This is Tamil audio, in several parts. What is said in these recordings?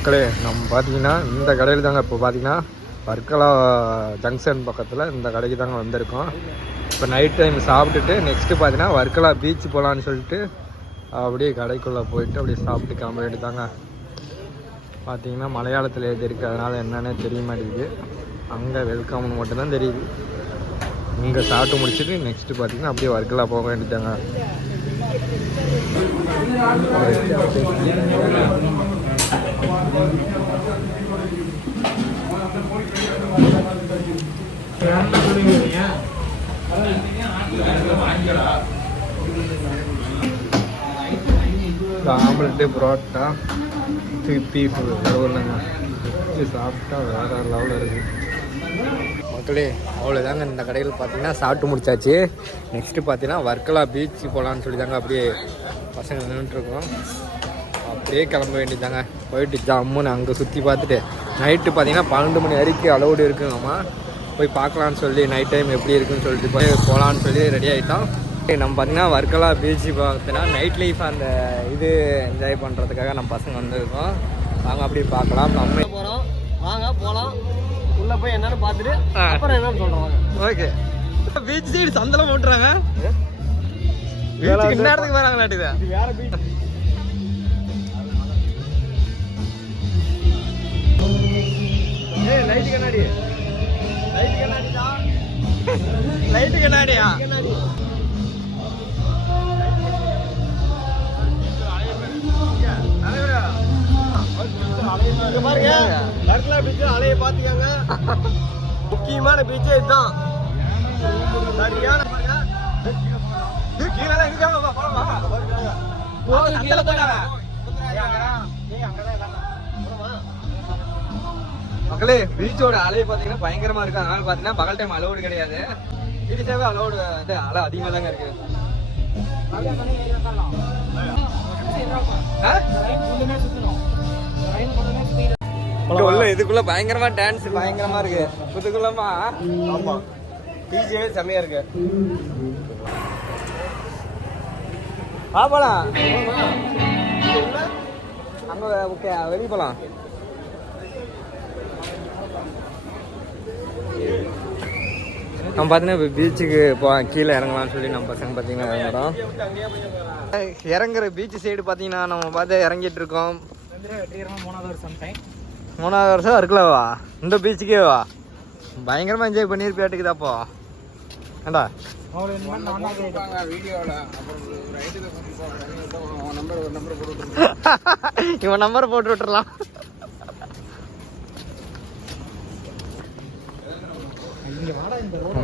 மக்களே நம்ம பார்த்தீங்கன்னா இந்த கடையில் தாங்க இப்போ பார்த்தீங்கன்னா வர்க்கலா ஜங்ஷன் பக்கத்தில் இந்த கடைக்கு தாங்க வந்திருக்கோம். இப்போ நைட் டைம் சாப்பிட்டுட்டு நெக்ஸ்ட்டு பார்த்தீங்கன்னா வர்க்கலா பீச் போகலான்னு சொல்லிட்டு அப்படியே கடைக்குள்ளே போயிட்டு அப்படியே சாப்பிட்டு கிளம்ப வேண்டியதாங்க. பார்த்தீங்கன்னா மலையாளத்தில் எழுதியிருக்கு, அதனால் என்னென்ன தெரிய மாட்டேங்குது. அங்கே வெல்கம்னு மட்டும்தான் தெரியுது. இங்கே சாப்பிட்டு முடிச்சுட்டு நெக்ஸ்ட்டு பார்த்தீங்கன்னா அப்படியே வர்க்கலா போக வேண்டியதாங்க. ஆம்லெட்டு புரோட்டா பீஃப் எவ்வளோங்க சாப்பிட்டா வேறு லெவலில் இருக்குது மக்களே. அவ்வளோதாங்க, இந்த கடையில் பார்த்தீங்கன்னா சாப்பிட்டு முடிச்சாச்சு. நெக்ஸ்ட்டு பார்த்தீங்கன்னா வர்க்கலா பீச் போகலான்னு சொல்லி தாங்க அப்படியே பசங்க நின்றுட்டுருக்கோம். அப்படியே கிளம்ப வேண்டியதாங்க. போயிட்டு ஜம்முன்னு அங்கே சுற்றி பார்த்துட்டு நைட்டு பார்த்தீங்கன்னா 12 மணி வரைக்கும் அலௌடு இருக்குங்கம்மா. போய் பார்க்கலான்னு சொல்லி நைட் டைம் எப்படி இருக்குன்னு சொல்லிட்டு போய் போகலான்னு சொல்லி ரெடி ஆகிட்டோம். நம்ம பார்த்தீங்கன்னா வர்க்கலா பீச்சு பார்த்தீங்கன்னா நைட் லைஃப் அந்த இது என்ஜாய் பண்ணுறதுக்காக நம்ம பசங்க வந்திருக்கோம். வாங்க அப்படி பார்க்கலாம். நம்ம போகிறோம், வாங்க போகலாம். உள்ளே போய் என்னென்னு பார்த்துட்டு அப்புறம் என்னன்னு சொல்கிறோம். ஓகே. பீச் சைடு சந்தலம் போட்டுறாங்க. பீச்சுக்கு நேரத்துக்கு வராங்களாட்டுது. வேறு பீச் லைட்டு கண்ணாடி, லைட்டு கண்ணாடி தான், லைட்டு கண்ணாடியா? பாருங்க வர்க்கலா பீச் அலையை பார்த்துக்காங்க. முக்கியமான பீச்சே இதுதான். சரியான பாருங்க. மக்களே, பீச்சோட அலை பார்த்தீங்கன்னா பயங்கரமா இருக்கு. அதனால பார்த்தீங்கன்னா பகல் டைம் அலோடு கிடையாது. இடிச்சாவே அலோடு வந்து அலை அதிகமாக தாங்க இருக்கு. உள்ள இதுக்குள்ள பயங்கரமா டான்ஸ் பயங்கரமா இருக்கு. புதுக்குள்ளமா ஆமா பீச்சே செம்மையா இருக்கு. போலாம் அங்க. ஓகே, வெளியே போலாம். நம்ம பார்த்தீங்கன்னா பீச்சுக்கு கீழே இறங்கலாம்னு சொல்லி நம்ம பசங்க பார்த்தீங்கன்னா இறங்குறோம். இறங்குற பீச் சைடு பார்த்தீங்கன்னா நம்ம பார்த்து இறங்கிட்டு இருக்கோம். 3வது வருஷம் இருக்கலவா இந்த பீச்சுக்கேவா? பயங்கரமாக என்ஜாய் பண்ணியிருப்பியாட்டுக்குது. அப்போ ஏண்டா இவன் நம்பர் போட்டு விட்டுறலாம்.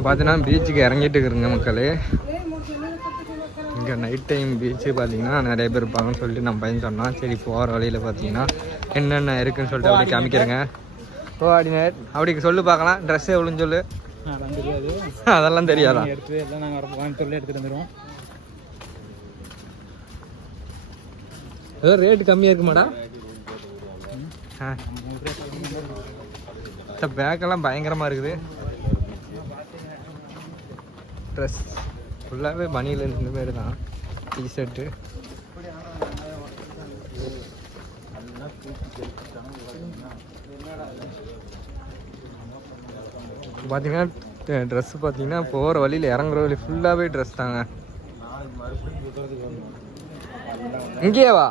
பார்த்தீங்கன்னா பீச்சுக்கு இறங்கிட்டு இருக்குங்க மக்களே. இங்கே நைட் டைம் பீச்சு பார்த்தீங்கன்னா நிறைய பேர் இருப்பாங்கன்னு சொல்லிட்டு நம்ம பையன் சொன்னான். சரி, போகிற வழியில் பார்த்தீங்கன்னா என்னென்ன இருக்குன்னு சொல்லிட்டு அப்படி காமிக்கிறேங்க. ஓ அடிநேட் அப்படி சொல்லு பார்க்கலாம். ட்ரெஸ் எவ்வளோன்னு சொல்லு. அதெல்லாம் தெரியாதா? ஏதோ ரேட்டு கம்மியாக இருக்குமாடா? பேக்கெல்லாம் பயங்கரமாக இருக்குது. ட்ரெஸ் ஃபுல்லாகவே பனியில் இந்த மாரி தான். டிஷர்ட்டு பார்த்தீங்கன்னா ட்ரெஸ்ஸு பார்த்தீங்கன்னா போகிற வழியில் இறங்குற வழி ஃபுல்லாகவே ட்ரெஸ் தாங்க. இங்கேயேவா?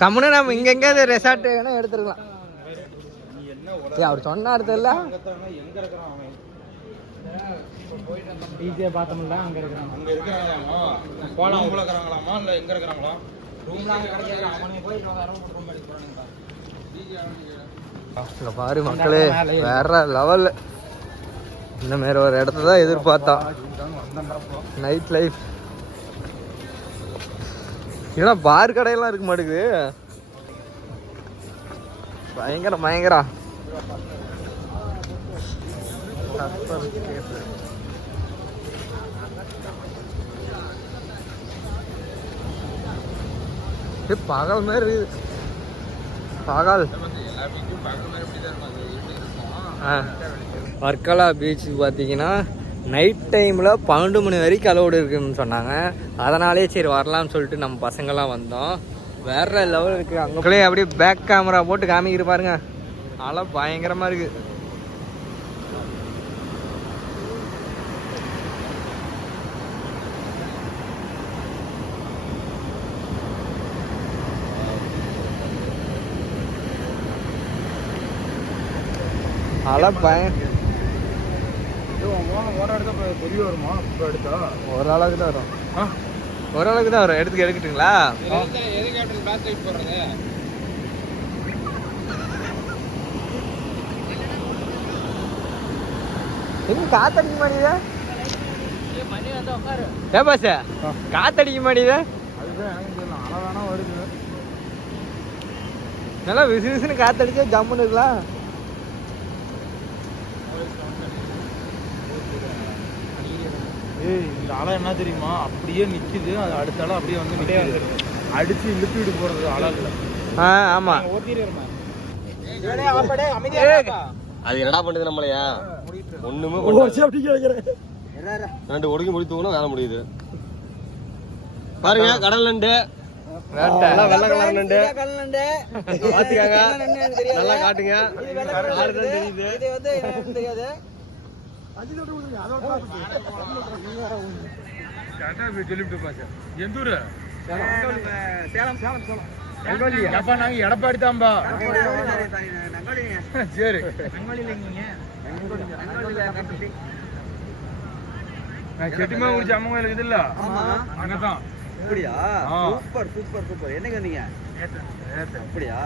கம்முன்னு நம்ம இங்க எங்கேயாவது ரெசார்ட் எடுத்துருக்கலாம். அவர் சொன்ன இடத்துல பார்த்தோம்ல அங்க இருக்கிறாங்களா பாரு மக்களே, வேற லெவல். இந்த மாதிரி ஒரு இடத்த தான் எதிர்பார்த்தா. நைட் லைஃப் இல்லைன்னா பார் கடையெல்லாம் இருக்க மாட்டேங்குது. பயங்கரம். பகல் மாதிரி பகல் வர்க்கலா பீச் பார்த்தீங்கன்னா நைட் டைமில் 12 மணி வரைக்கும் அலோடு இருக்குன்னு சொன்னாங்க. அதனாலே சரி வரலாம்னு சொல்லிட்டு நம்ம பசங்கள்லாம் வந்தோம். வேற லெவல் இருக்குது. அங்கே அப்படியே பேக் கேமரா போட்டு காமிக்கிற பாருங்க, அலை பயங்கரமாக இருக்குது. அலை ஓரளவுக்கு தான் வரும். ஓரளவுக்கு தான் வரும். எடுத்துக்கிட்டுங்களா? எங்க காத்தடிக்க மாட்டேங்குதா? ஏபாச காத்தடிக்க மாட்டேங்குதா? நல்லா விசு விசுன்னு காத்தடிச்சா ஜம்முன்னு இருக்கலாம். இந்த அலை என்ன தெரியுமா, அப்படியே நிக்குது. அது அடுத்த அலை அப்படியே வந்து நிக்குது, அடிச்சு இழுத்துட்டு போறது அலை இல்ல. ஆமா அது என்னடா பண்ணுது நம்மளையா? ஒண்ணுமே ரெண்டு ஒடுங்கி முடி தூக்கணும் வேலை முடியுது. பாருங்க கடல் நண்டு, வெள்ளை கலர் நண்டு பாத்துக்காங்க, நல்லா காட்டுங்க. தெரியுது எடப்பாடி தான்பா. சரி செட்டிமா முடிச்ச அம்மா கோயில் இருக்குது இல்ல, அங்கதான். அப்படியா? Super super super. என்னங்க வந்தீங்க? அப்படியா?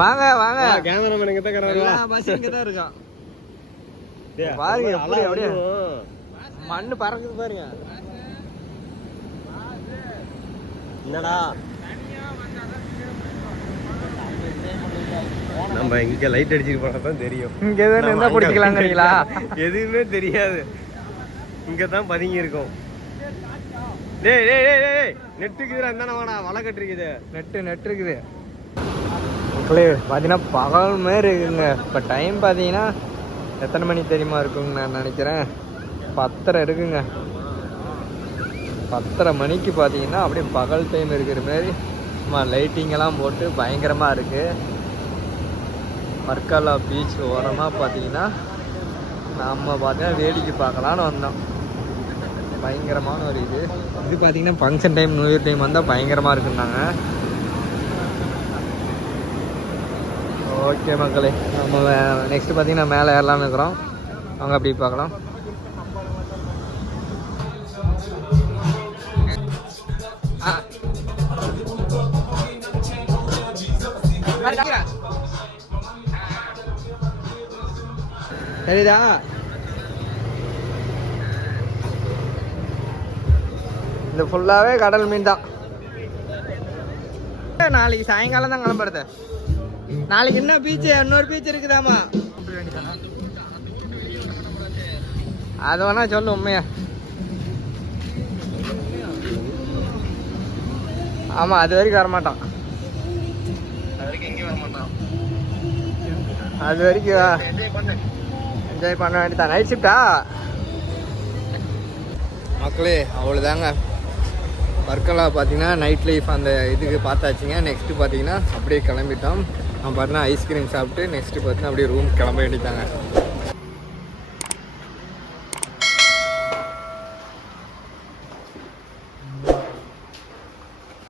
வாங்க வாங்க. கேமராமேன் இங்க தான் கறாரு. பஸ் இங்க தான் இருக்கான். பாருங்க அப்படியே அப்படியே மண்ணு பறக்குது பாருங்க. என்னடா நம்ம இங்க லைட் அடிச்சுட்டு போனா தான் தெரியும். இங்க எதுவும் இருந்தா பிடிக்கலாங்கிறீங்களா? எதுவுமே தெரியாது, இங்க தான் பதுங்கி இருக்கும். டேய் டேய் டேய் டேய் நெட்டுக்குதுடா, இருந்தானே வாடா, வலை கட்டிருக்குது. நெட் இருக்குது. மக்களே பார்த்தீங்கன்னா பகல் மாரி இருக்குங்க. இப்போ டைம் பார்த்தீங்கன்னா எத்தனை மணி தெரியுமா இருக்குங்க? நான் நினைக்கிறேன் 10:30 இருக்குங்க. 10:30 மணிக்கு பார்த்தீங்கன்னா அப்படியே பகல் டைம் இருக்கிற மாரி லைட்டிங்கெல்லாம் போட்டு பயங்கரமாக இருக்குது. வர்க்கலா பீச் ஓரமாக பார்த்தீங்கன்னா நம்ம பார்த்தீங்கன்னா வேடிக்கை பார்க்கலான்னு வந்தோம். பயங்கரமான ஒரு இது பார்த்தீங்கன்னா function time, new year time வந்தால் பயங்கரமாக இருக்குன்னாங்க. ஓகே மக்களே, நம்ம நெக்ஸ்ட்டு பார்த்தீங்கன்னா மேலே ஏறலாம்னு இருக்கிறோம். அவங்க அப்படி பார்க்கலாம். சரிதா? இந்த ஃபுல்லாகவே கடல் மீன் தான். நாளைக்கு சாயங்காலம் தான் கிளம்புறது. நாளைக்கு என்ன பீச்சு? இன்னொரு பீச் இருக்குதாமா? அது வேணா சொல்லு உண்மையா. ஆமா அது வரைக்கும் வரமாட்டான். அது வரைக்கும் என்ஜாய் பண்ண வேண்டியதான். நைட் ஷிஃப்டா மக்களே? அவ்வளோதாங்க. வர்க்கலா பார்த்தீங்கன்னா நைட் லைஃப் அந்த இதுக்கு பார்த்தாச்சுங்க. நெக்ஸ்ட்டு பார்த்தீங்கன்னா அப்படியே கிளம்பிட்டோம். நம்ம பார்த்தீங்கன்னா ஐஸ்கிரீம் சாப்பிட்டு நெக்ஸ்ட்டு பார்த்தீங்கன்னா அப்படியே ரூம் கிளம்ப வேண்டியதாங்க.